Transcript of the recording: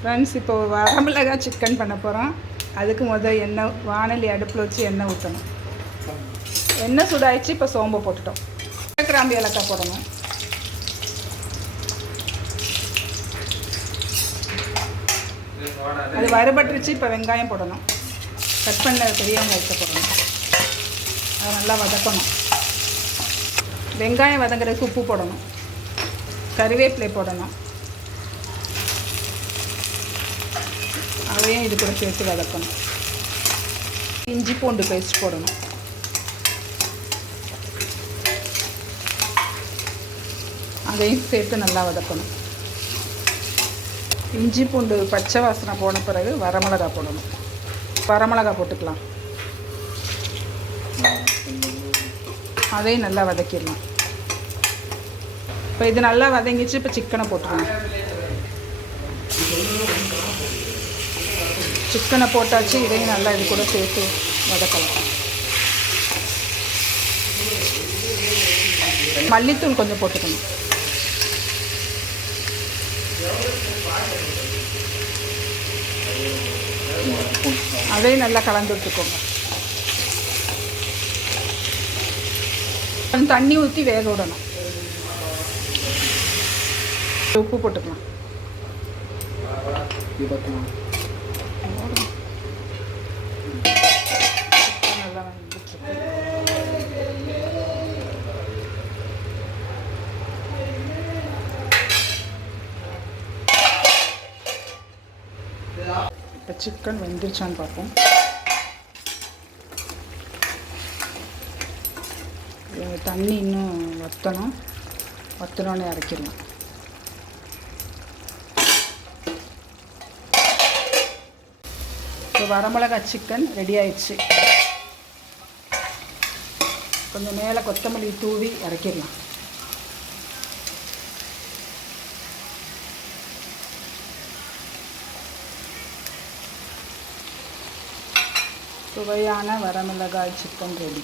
Friends, இப்போ வரமிளகாய் chicken பண்ண போகிறோம். அதுக்கு முதல் எண்ணெய் வானலி அடுப்பில் வச்சு எண்ணெய் ஊற்றணும். எண்ணெய் சூடாயிடுச்சு. இப்போ சோம்பு போட்டுட்டோம். கிராம்பு ஏலக்காய் போடணும். அது வறுபட்டுருச்சு. இப்போ வெங்காயம் போடணும். கட் பண்ண பெரிய வெங்காயத்தை போடணும். அதை நல்லா வதக்கணும். வெங்காயம் வதங்குறதுக்கு உப்பு போடணும். கறிவேப்பிலை போடணும். அதையும் இது கூட சேர்த்து வதக்கணும். இஞ்சி பூண்டு பேஸ்ட் போடணும். அதையும் சேர்த்து நல்லா வதக்கணும். இஞ்சி பூண்டு பச்சை வாசனை போன பிறகு வரமிளகாய் போடணும். வரமிளகாய் போட்டுக்கலாம். அதையும் நல்லா வதக்கிடலாம். இப்போ இது நல்லா வதங்கிச்சு. இப்போ சிக்கனை போட்டுருங்க. சிக்கனை போட்டாச்சு. இதையும் நல்லா இது கூட சேர்த்து வதக்கலாம். மல்லித்தூள் கொஞ்சம் போட்டுக்கணும். அதையும் நல்லா கலந்து விட்டுக்கோங்க. கொஞ்சம் தண்ணி ஊற்றி வேக விடணும். உப்பு போட்டுக்கலாம். நல்லா இப்போ சிக்கன் வெந்துருச்சான்னு பார்ப்போம். தண்ணி இன்னும் வற்றணுன்னு இறக்கிடலாம். இப்போ வரமிளகாய் சிக்கன் ரெடி ஆயிடுச்சு. கொஞ்சம் மேலே கொத்தமல்லி தூவி இறக்கிடலாம். சுவையான வரமிளகாய் சிக்கன் ரெடி.